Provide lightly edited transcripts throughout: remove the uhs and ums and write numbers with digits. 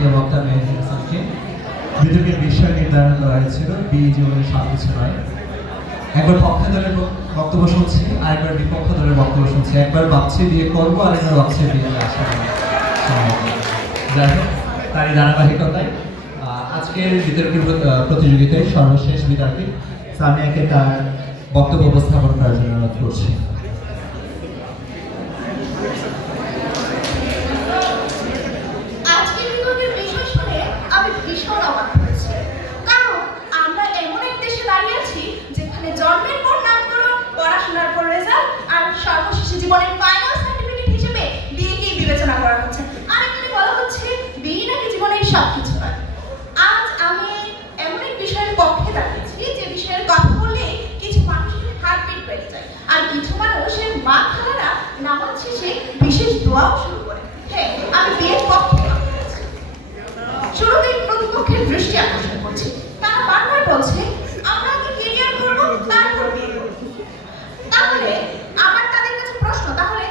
প্রিয় বক্তা মেহেদী হাসানকে। বিতর্কের বিষয় নির্ধারণ করা হয়েছিল বিয়ে জীবনের সব কিছু নয়। একবার পক্ষ দলের বক্তব্য শুনছি, আরেকবার বিপক্ষ দলের বক্তব্য শুনছি। একবার ভাবছি বিয়ে করবো, আরেকবার ভাবছি বিয়ে আসা। যাই হোক, তারই ধারাবাহিকতায় আজকের বিতর্কের প্রতিযোগিতায় সর্বশেষ বিতর্কে সামিয়াকে তার বক্তব্য উপস্থাপন করার জন্য অনুরোধ করছি। জীবনের ফাইনাল সার্টিফিকেট হিসেবে বিয়েকেই বিবেচনা করা হচ্ছে, আর এখানে বলা হচ্ছে বিয়ে নাকি জীবনের সবকিছু নয়। আজ আমি এমন এক বিষয়ের পক্ষে দাঁড়িয়েছি যে বিষয়ের কথা বললে কিছু মানুষের হার্টবিট বেড়ে যায়, আর কিছু মানুষের মা খালারা নামাজ শেষে বিশেষ দোয়াও শুরু করে। হ্যাঁ, আমি বিয়ের পক্ষে শুরুতেই প্রতিপক্ষের দৃষ্টি আকর্ষণ করছি। তারা বারবার বলছে আমরা আগে কেরিয়ার করবো, তারপর বিয়ে করবো। তাহলে আমার তাদের কাছে প্রশ্ন, তাহলে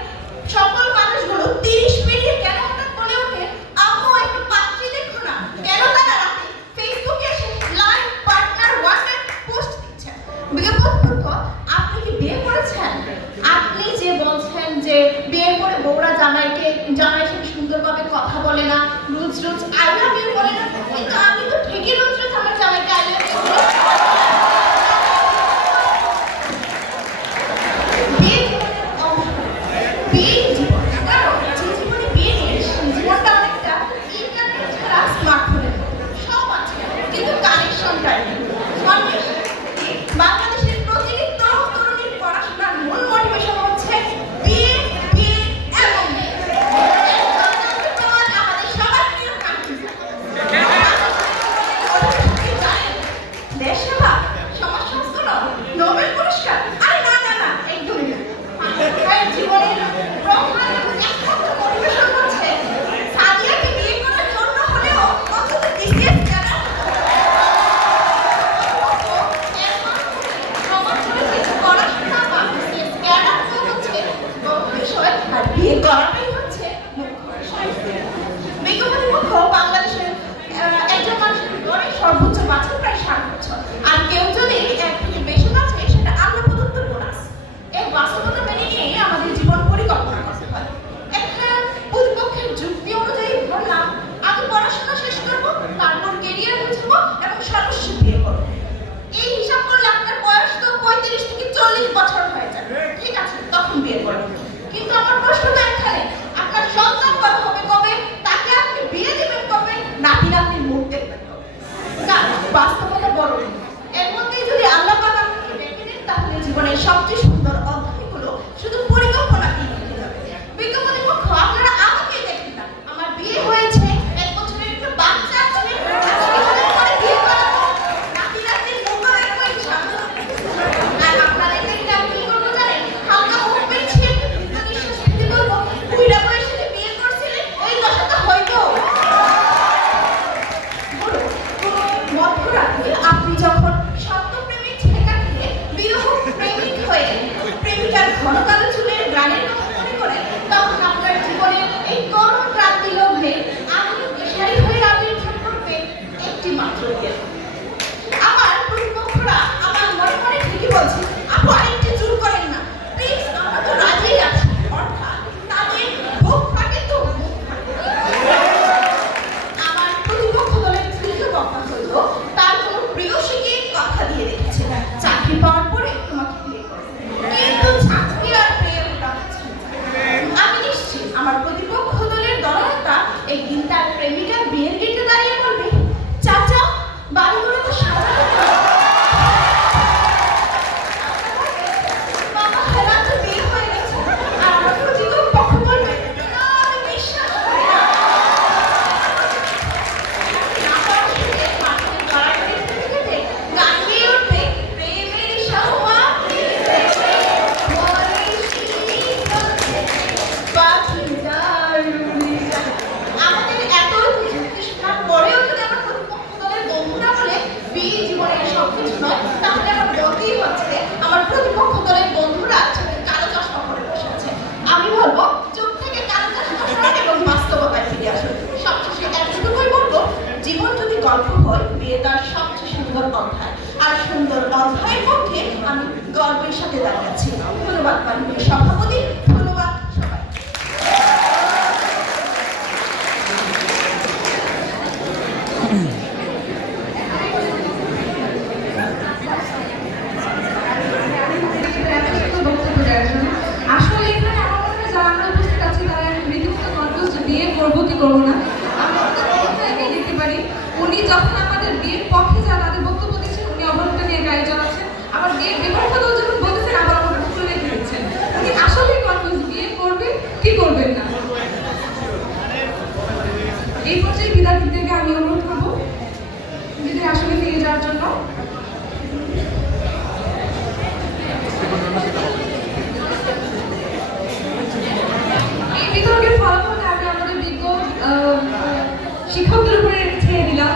সকল মানুষগুলো 30 পেরিয়ে কেন হঠাৎ বলে ওঠে আম্মু একটা পাত্রী দেখো না? কেন তারা রাতে ফেসবুকে এসে লাইভ পার্টনার ওয়াটার পোস্ট দিচ্ছেন? বিজ্ঞাপনপূর্বক আপনি কি বিয়ে করেছেন? আপনি যে বলছেন যে বিয়ে করে বউরা জামাই সাথে সুন্দরভাবে কথা বলে না, রোজ রোজ আই লাভ ইউ বলে না, কিন্তু আমি তো ঠিকই রোজ রোজ আমার জামাইকে আই লাভ ইউ বলি। বাংলাদেশের প্রতিটি তরুণ তরুণীর পড়াশোনার মূল মোটিভেশন হচ্ছে বিয়ে, বিয়ে এবং আমাদের সবার প্রিয় দেশ সেবা, সমাজ সংস্করণ, নোবেল পুরস্কার, আরে না না না, একদমই না। জীবনের প্রধান একমাত্র মোটিভেশন হচ্ছে সাদিয়াকে বিয়ে করার জন্য হলেও অন্তত বিসিএস ক্যাডার বিয়ে করাটাই হচ্ছে মুখ্য। বাংলাদেশের একজন মানুষের গড়ে সর্বোচ্চ বাঁচে প্রায় 60 বছর, আর কেউ যদি এক থেকে বেশি বাঁচে সেটা আল্লাহ প্রদত্ত বোনাস। এই বাস্তবতা মেনে নিয়ে আমাদের জীবন পরিকল্পনা করতে হয়। একটা প্রতিপক্ষের যুক্তি অনুযায়ী বললাম আমি পড়াশোনা শেষ করবো, তারপর কেরিয়ার বুঝবো এবং সর্বশেষ বিয়ে করবো। এই হিসাব করলে আপনার বয়স তো 35 থেকে 40 বছর হয়ে যাবে। ঠিক আছে, তখন বিয়ে করবেন। কিন্তু আমার প্রশ্ন তো এখানে, আপনার সন্তান বড় হবে কবে? তাকে আপনি বিয়ে দেবেন কবে? নাতি নাতনির মুখ দেখবেন কবে? না, বাস্তবতা বড়। এর মধ্যেই যদি আল্লাহ পাক আপনাকে রেখে দেন, তাহলে জীবনের সবচেয়ে সুন্দর অধ্যায়গুলো শুধু পরিকল্পনাতেই থেকে যাবে। বিজ্ঞাপনের মুখ্য আপনারা আমাকে দেখেন না, আমার বিয়ে হয়েছে, 1 বছরের একটা বাচ্চা আছে, পরে বিয়ে করাবো, নাতি নাতনির মুখ দেখবো ইনশাআল্লাহ। আর আপনাদের দেখতে আমি কি করবো জানেন? হালকা মুখ পেয়েছি, নিঃশ্বাস ফেলে বলবো বুইড়া বয়সে বিয়ে করছিলেন, ওই দশাটা হইতো। মধ্যরাতে আপনি যখন সত্যপ্রেমিক ছেলেটা দিয়ে বিরহ প্রেমিক হয়ে প্রেমিকার ঘন কালো চুলের গানের কথা মনে করে, তখন আপনার জীবনের এই করুণ ক্রান্তি লগ্নে আমি দিশারি হয়ে আবির্ভাব করবে একটি মাত্র বিয়ে। আমার প্রতিপক্ষরা আমার মনে মনে ঠিকই বলছে আপু আরেকটু জোর করেন না প্লিজ, আমরা তো রাজি আছি। অর্থাৎ তাদের বুক ফাটে তো মুখ ফাটে। আমার প্রতিপক্ষ দলের তৃতীয় বক্তা হইল তার কোনো প্রিয়সীকে কথা দিয়ে রেখেছে চাকরি পাওয়ার পরে তোমাকে বিয়ে করবে, কিন্তু চাকরি আর প্রেমটা হচ্ছে না। আমি নিশ্চিত আমার প্রতিপক্ষ দলের দলনেতা একদিন তার প্রেমিকার বিয়ের গেটে দাঁড়িয়ে বলবে চাচা বাড়িগুলো তো সাজানো আমাদের এত যুক্তি শোনার জীবন যদি গল্প হয়, বিয়ে তার সবচেয়ে সুন্দর অধ্যায়। আর সুন্দর অধ্যায়ের পক্ষে আমি গর্বের সাথে দাঁড়িয়ে আছি। ধন্যবাদ মাননীয় সভাপতি, ধন্যবাদ সবাই। আসলে এখানে আমার মনে হয় যারা আমরা উপস্থিত আছি তারা রীতিমতো কনফিউজ বিয়ে করবো কি করবো না। আমরা দেখতে পারি উনি যখন আমাদের বিয়ের পক্ষে যারা তাদের বক্তব্য দিচ্ছেন উনি অবরোধটা নিয়ে গাড়ি চালাচ্ছেন, আবার বিয়ের বিপক্ষেও যখন বলতেছেন আবার অবরোধ খুলে রেখে দিচ্ছেন। উনি আসলেই কনফিউজ বিয়ে করবে কি করবেন না। এই পর্যায়ে বিদ্যার্থীদেরকে আমি অনুরোধ করবো নিজেদের আসলে ফিরে যাওয়ার জন্য। এই বিতর্কের ফলাফল আমি আমাদের বিজ্ঞ শিক্ষকদের উপরে ছেড়ে দিলাম।